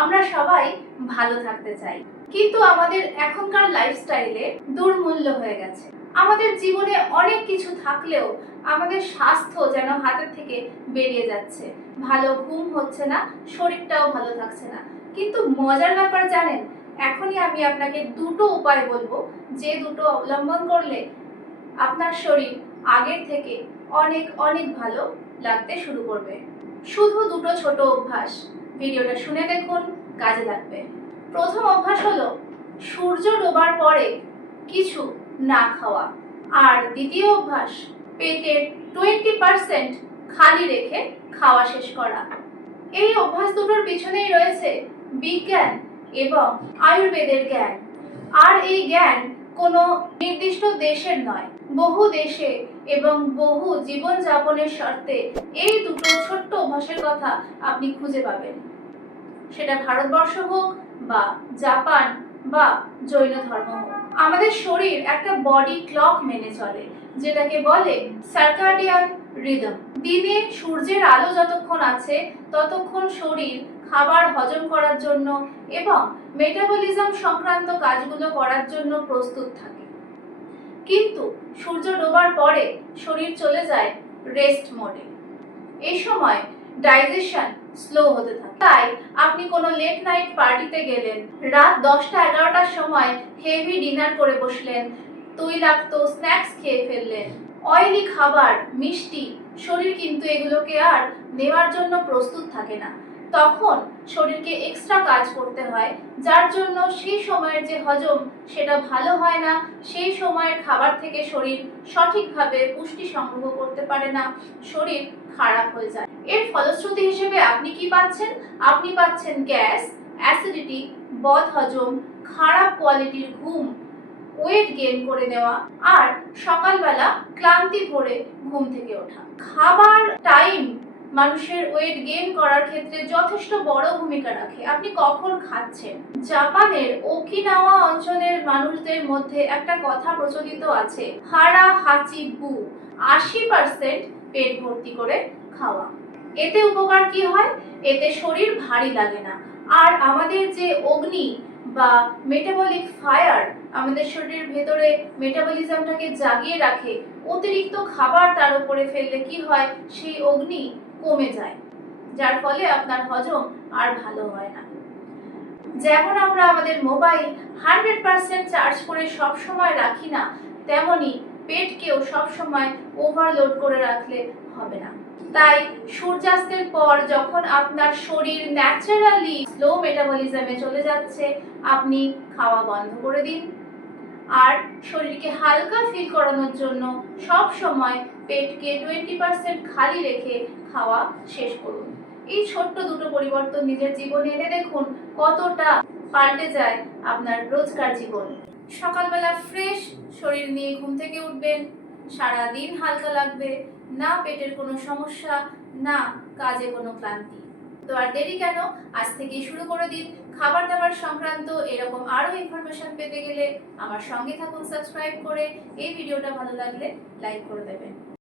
আমরা সবাই ভালো থাকতে চাই, কিন্তু আমাদের এখনকার লাইফস্টাইলে দুর্মূল্য হয়ে গেছে। আমাদের জীবনে অনেক কিছু থাকলেও আমাদের স্বাস্থ্য যেন হাতের থেকে বেরিয়ে যাচ্ছে। ভালো ঘুম হচ্ছে না, শরীরটাও ভালো থাকছে না। কিন্তু মজার ব্যাপার জানেন, এখনই আমি আপনাকে দুটো উপায় বলবো, যে দুটো অবলম্বন করলে আপনার শরীর আগের থেকে অনেক অনেক ভালো লাগতে শুরু করবে। শুধু দুটো ছোট অভ্যাস, ভিডিওটা শুনে দেখুন, কাজে লাগবে। প্রথম অভ্যাস হলো সূর্য ডোবার পরে কিছু না খাওয়া। আর দ্বিতীয় অভ্যাস পেটের 20% খালি রেখে খাওয়া শেষ করা। এই অভ্যাস দুটোর পিছনেই রয়েছে বিজ্ঞান এবং আয়ুর্বেদের জ্ঞান। আর এই জ্ঞান কোনো নির্দিষ্ট দেশের নয়, বহু দেশে এবং বহু জীবনযাপনের শর্তে এই দুটো ছোট্ট অভ্যাসের কথা আপনি খুঁজে পাবেন। সেটা ভারতবর্ষ হোক বা জাপান বা জৈন ধর্ম হোক। আমাদের শরীর একটা বডি ক্লক মেনে চলে, যেটাকে বলে সার্কাডিয়ান রিদম। দিনে সূর্যের আলো যতক্ষণ আছে ততক্ষণ শরীর খাবার হজম করার জন্য এবং মেটাবলিজম সংক্রান্ত কাজগুলো করার জন্য প্রস্তুত থাকে। কিন্তু সূর্য ডোবার পরে শরীর চলে যায় রেস্ট মোডে। এই সময় ডাইজেশন স্লো হতে থাকে। তাই আপনি কোনো লেট নাইট পার্টিতে গেলেন, রাত 10টা-11টার সময় হেভি ডিনার করে বসলেন, তৈলাক্ত স্ন্যাক্স খেয়ে ফেললেন, অয়েলি খাবার, মিষ্টি, শরীর কিন্তু এগুলোকে আর নেওয়ার জন্য প্রস্তুত থাকে না। তখন শরীরকে এক্সট্রা কাজ করতে হয়, যার জন্য সেই সময়ের যে হজম সেটা ভালো হয় না। সেই সময়ের খাবার থেকে শরীর সঠিকভাবে পুষ্টি সংগ্রহ করতে পারে না, শরীর খারাপ হয়ে যায়। এর ফলশ্রুতি হিসেবে আপনি কি পাচ্ছেন? আপনি পাচ্ছেন গ্যাস, অ্যাসিডিটি, বদহজম, খারাপ কোয়ালিটির ঘুম, ওয়েট গেইন করে নেওয়া আর সকালবেলা ক্লান্তি ভরে ঘুম থেকে ওঠা। খাবার টাইম মানুষের ওয়েট গেইন করার ক্ষেত্রে যথেষ্ট বড় ভূমিকা রাখে। আপনি কখন খাচ্ছেন? জাপানের ওকিনাওয়া অঞ্চলের মানুষদের মধ্যে একটা কথা প্রচলিত আছে, হারা হাচি বু, 80% পেট ভর্তি করে খাওয়া। এতে উপকার কি হয়? এতে শরীর ভারী লাগে না। আর আমাদের যে অগ্নি বা মেটাবলিক ফায়ার আমাদের শরীরের ভেতরে মেটাবলিজমটাকে জাগিয়ে রাখে, অতিরিক্ত খাবার তার উপরে ফেললে কি হয়? সেই অগ্নি কমে যায়, যার ফলে আপনার হজম আর ভালো হয় না। যেমন আমরা আমাদের মোবাইল 100% চার্জ করে সব সময় রাখি না, তেমনি পেটকেও সব সময় ওভারলোড করে রাখলে হবে না। তাই সূর্যাস্তের পর যখন আপনার শরীর ন্যাচারালি স্লো মেটাবলিজমে চলে যাচ্ছে, আপনি খাওয়া বন্ধ করে দিন। আর শরীরকে হালকা ফিল করানোর জন্য সব সময় পেটকে 20% খালি রেখে খাওয়া শেষ করুন। এই ছোট্ট দুটো পরিবর্তন নিজের জীবনে এনে দেখুন কতটা পাল্টে যায় আপনার রোজকার জীবন। সকালবেলা ফ্রেশ শরীর নিয়ে ঘুম থেকে উঠবেন, সারাদিন হালকা লাগবে, না পেটের কোনো সমস্যা, না কাজে কোনো ক্লান্তি। তো আর দেরি কেন, আজ থেকেই শুরু করে দিন। খাবার দাবার সংক্রান্ত এরকম আরো ইনফরমেশন পেতে গেলে আমার সঙ্গে থাকুন সাবস্ক্রাইব করে। এই ভিডিওটা ভালো লাগলে লাইক করে দেবেন।